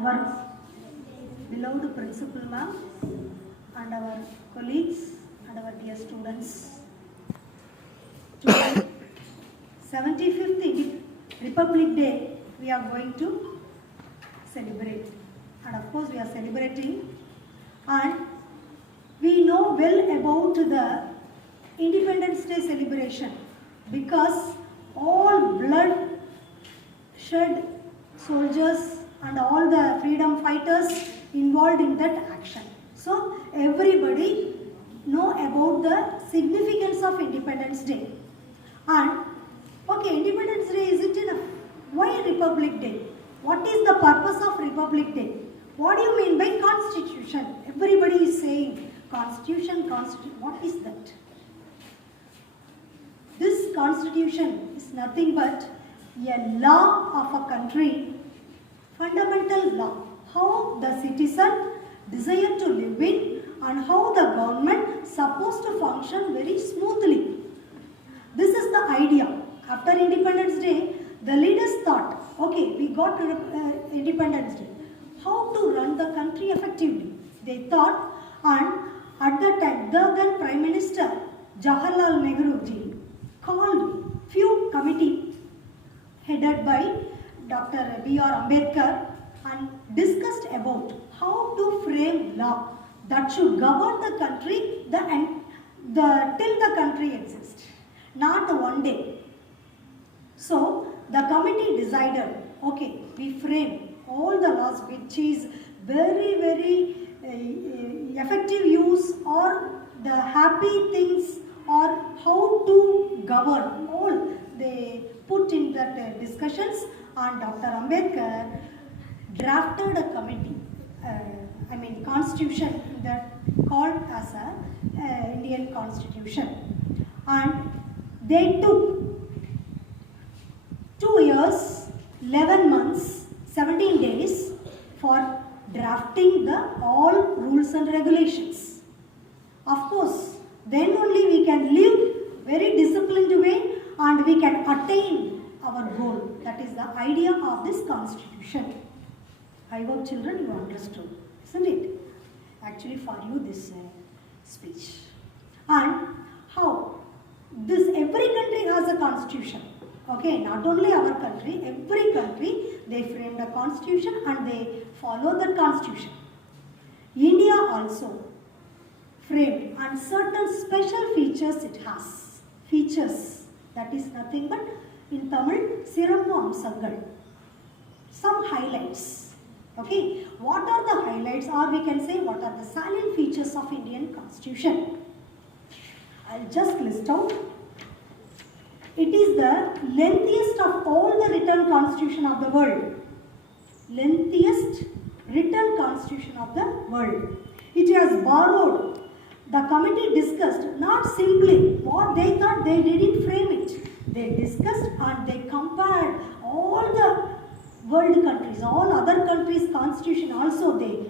our beloved principal ma'am and our colleagues and our dear students. Today, 75th Republic Day, we are going to celebrate. And of course, we are celebrating. And we know well about the Independence Day celebration because all blood shed soldiers and all the freedom fighters involved in that action. So everybody know about the significance of Independence Day. And okay, Independence Day, is it enough? Why Republic Day? What is the purpose of Republic Day? What do you mean by Constitution? Everybody is saying Constitution, Constitution. What is that? This Constitution is nothing but a law of a country, fundamental law, how the citizen desire to live in and how the government supposed to function very smoothly. This is the idea. After Independence Day, the leaders thought, okay, we got Independence Day. How to run the country effectively? They thought, and at that time, the then Prime Minister Jawaharlal Nehru ji called few committee headed by Dr. B.R. Ambedkar and discussed about how to frame law that should govern the country till the country exists, not one day. So the committee decided, okay, we frame all the laws which is very effective use or the happy things or how to govern, all they put in that discussions, and Dr. Ambedkar drafted a committee, constitution that called as a Indian Constitution, and they took 2 years, 11 months, 17 days for drafting the all rules and regulations. Of course, then only we can live very disciplined way and we can attain our goal. That is the idea of this Constitution. I hope children you understood, isn't it? Actually for you this speech. And how? This every country has a constitution. Okay, not only our country, every country they framed a constitution and they follow the constitution. India also framed, and certain special features it has. Features, that is nothing but in Tamil, Sirambu Amsangal. Some highlights. Okay, what are the highlights, or we can say what are the salient features of Indian Constitution? I'll just list out. It is the lengthiest of all the written constitution of the world. Lengthiest written constitution of the world. It has borrowed. The committee discussed not simply what they thought, they didn't frame it. They discussed and they compared all the world countries, all other countries' constitution also they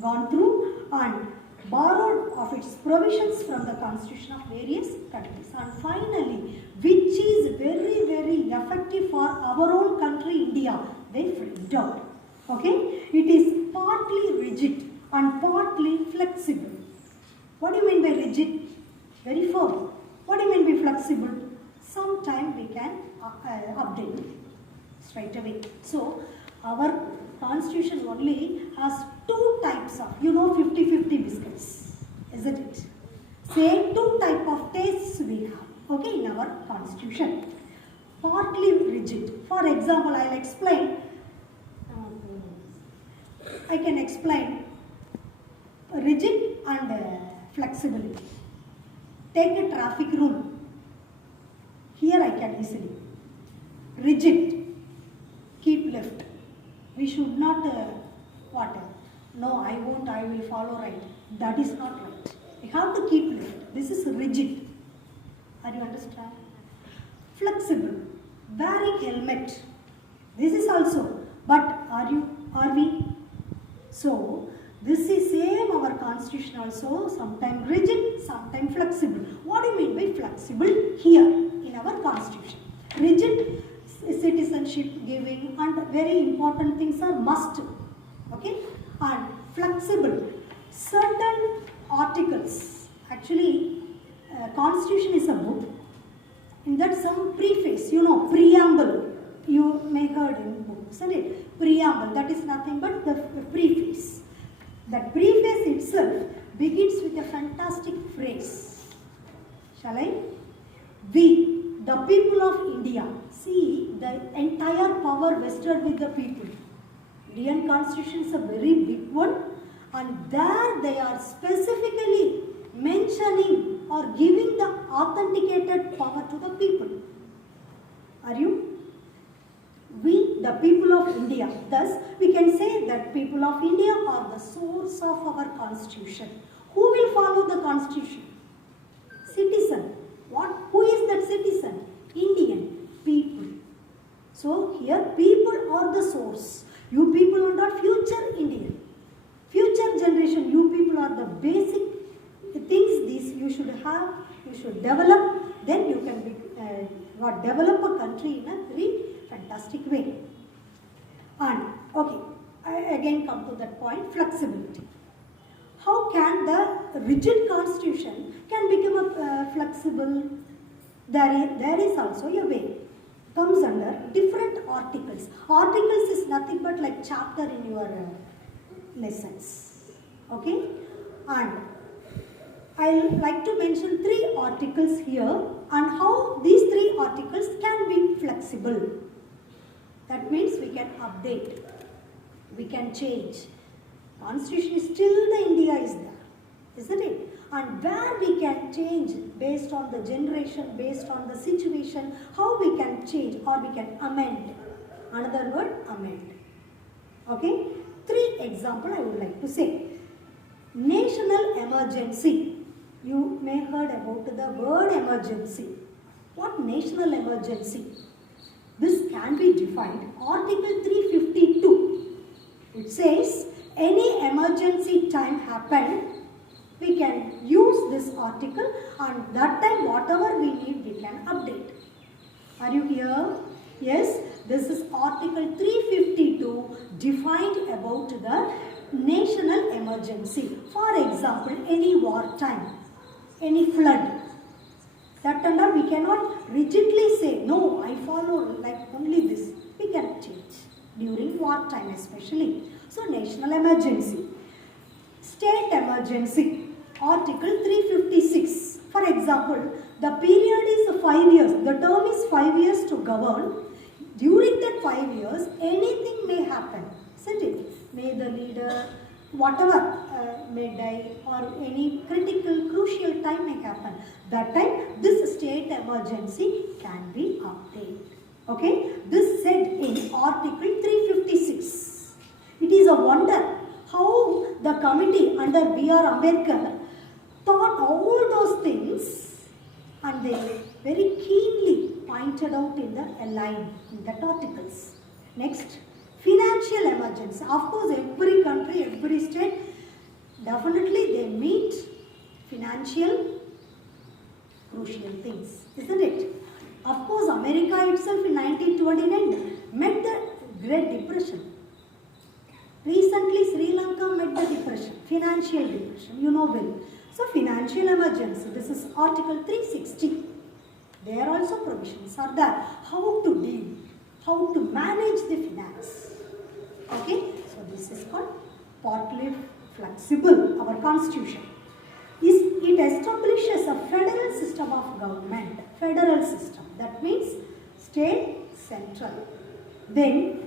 gone through and borrowed of its provisions from the constitution of various countries. And finally, which is very effective for our own country, India, they framed out. Okay? It is partly rigid and partly flexible. What do you mean by rigid? Very firm. What do you mean by flexible? Sometime we can update it straight away. So, our constitution only has two types of, 50-50 biscuits, isn't it? Same two type of tastes we have, okay, in our constitution. Partly rigid. For example, I'll explain. I can explain rigid and flexibility. Take a traffic rule. Here I can easily. Rigid. Keep left. We should not, no, I won't, I will follow right. That is not right. We have to keep left. This is rigid. Are you understand? Flexible. Wearing helmet. This is also. But are we? So, this is same our constitution also. Sometimes rigid, sometimes flexible. What do you mean by flexible? Here in our constitution. Rigid citizenship citizenship giving, and very important things are must. Okay, and flexible. Certain articles, actually constitution is a book. In that some preface, preamble, you may heard in books, isn't it? Preamble, that is nothing but the preface. That preface itself begins with a fantastic phrase. Shall I? We, the people of India. See, the entire power vested with the people. Indian constitution is a very big one, and there they are specifically mentioning or giving the authenticated power to the people. Are you? We, the people of India. Thus, we can say that people of India are the source of our constitution. Who will follow the constitution? Citizen. What? Who is that citizen? Indian people. So, here people are the source. You people are not future Indian. Future generation, you people are the basic things these you should have, you should develop, then you can be, develop a country in a very fantastic way. And, okay, I again come to that point, flexibility. How can the rigid constitution can become a flexible? There is also a way. Comes under different articles. Articles is nothing but like chapter in your lessons. Okay? And I like to mention 3 articles here and how these 3 articles can be flexible. That means we can update, we can change. Constitution is still the India is there, isn't it? And where we can change based on the generation, based on the situation, how we can change or we can amend. Another word, amend. Okay? 3 examples I would like to say. National emergency. You may heard about the word emergency. What national emergency? This can be defined. Article 352. It says, any emergency time happened, we can use this article and that time whatever we need we can update. Are you here? Yes, this is article 352 defined about the national emergency. For example, any war time, any flood. That and all we cannot rigidly say, no, I follow like only this. We can change during war time especially. So, national emergency. State emergency. Article 356. For example, the period is 5 years. The term is 5 years to govern. During that 5 years, anything may happen. Isn't it? May the leader, whatever may die or any critical, crucial time may happen. That time, this state emergency can be updated. Okay? This said in Article 356. It is a wonder how the committee under B.R. Ambedkar thought all those things and they very keenly pointed out in the line in that articles. Next, financial emergency. Of course, every country, every state, definitely they meet financial crucial things, isn't it? Of course, America itself in 1929 met the Great Depression. Recently, Sri Lanka met the depression, financial depression, you know well. So, financial emergency, this is Article 360. There also provisions are there. How to deal, how to manage the finance. Okay, so this is called partly flexible, our constitution. It establishes a federal system of government, federal system. That means state, central. Then,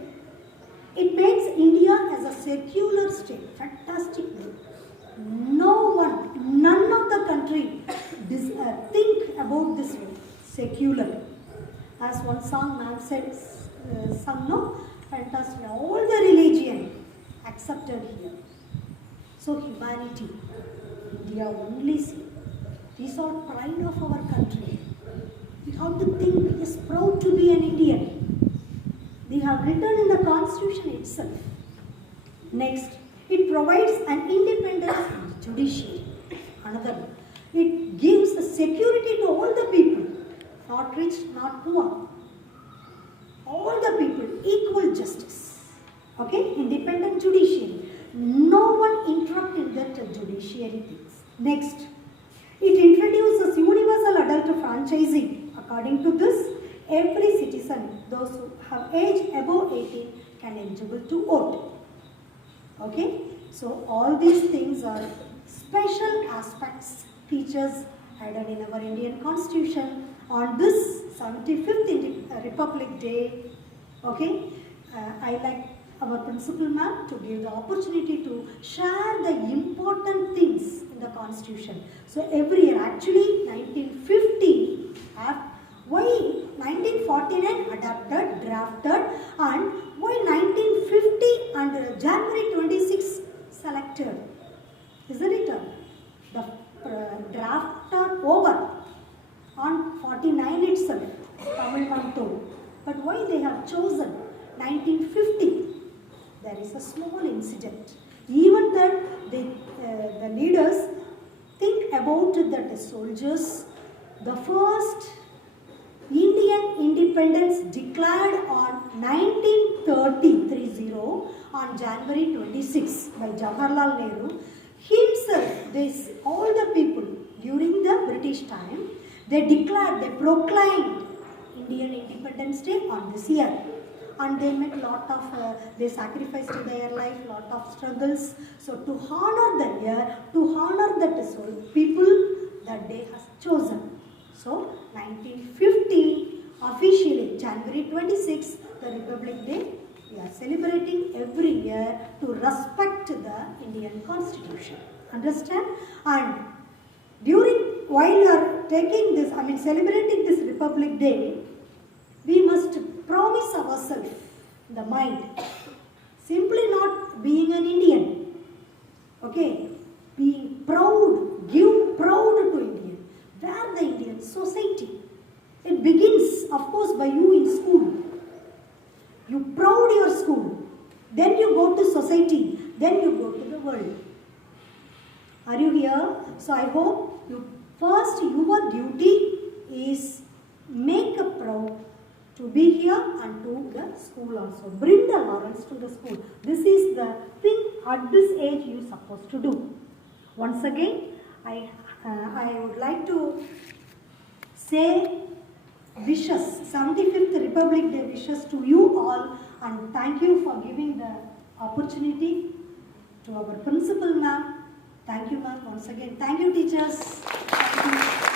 it makes India as a secular state. Fantastic. No one, none of the country think about this way. Secular. As one song man said, sung, no? Fantastic. All the religion accepted here. So humanity, India only see. These are pride of our country. We have to think we are proud to be an Indian. They have written in the constitution itself. Next, it provides an independent judiciary. Another one. It gives a security to all the people, not rich, not poor. All the people judiciary thinks. Next, it introduces universal adult franchising. According to this, every citizen, those who have age above 18, can eligible to vote. Okay, so all these things are special aspects, features added in our Indian Constitution on this 75th Republic Day. Okay, I like our principal ma'am to give the opportunity to share the important things in the Constitution. So every year, actually 1950, why 1949 adopted, drafted, and why 1950 and January 26 selected? Isn't it? The draft are over on 49 itself, Tamil Nadu told. But why they have chosen 1950? There is a small incident. Even that the leaders think about that the soldiers, the first Indian independence declared on 1930 on January 26 by Jawaharlal Nehru himself. All the people during the British time, they proclaimed Indian Independence Day on this year. And they made lot of, they sacrificed their life, lot of struggles. So to honor the year, to honor that people, that day has chosen. So 1950, officially January 26, the Republic Day, we are celebrating every year to respect the Indian Constitution. Understand? And while you are taking this, celebrating this Republic Day, we must promise ourselves in the mind, simply not being an Indian, okay, being proud, give proud to Indian, where the Indian society. It begins, of course, by you in school. You proud your school, then you go to society, then you go to the world. Are you here? So I hope first your duty is make a proud to be here and to the school also. Bring the laurels to the school. This is the thing at this age you are supposed to do. Once again, I would like to say wishes, 75th Republic Day wishes to you all, and thank you for giving the opportunity to our principal ma'am. Thank you ma'am once again. Thank you teachers. Thank you.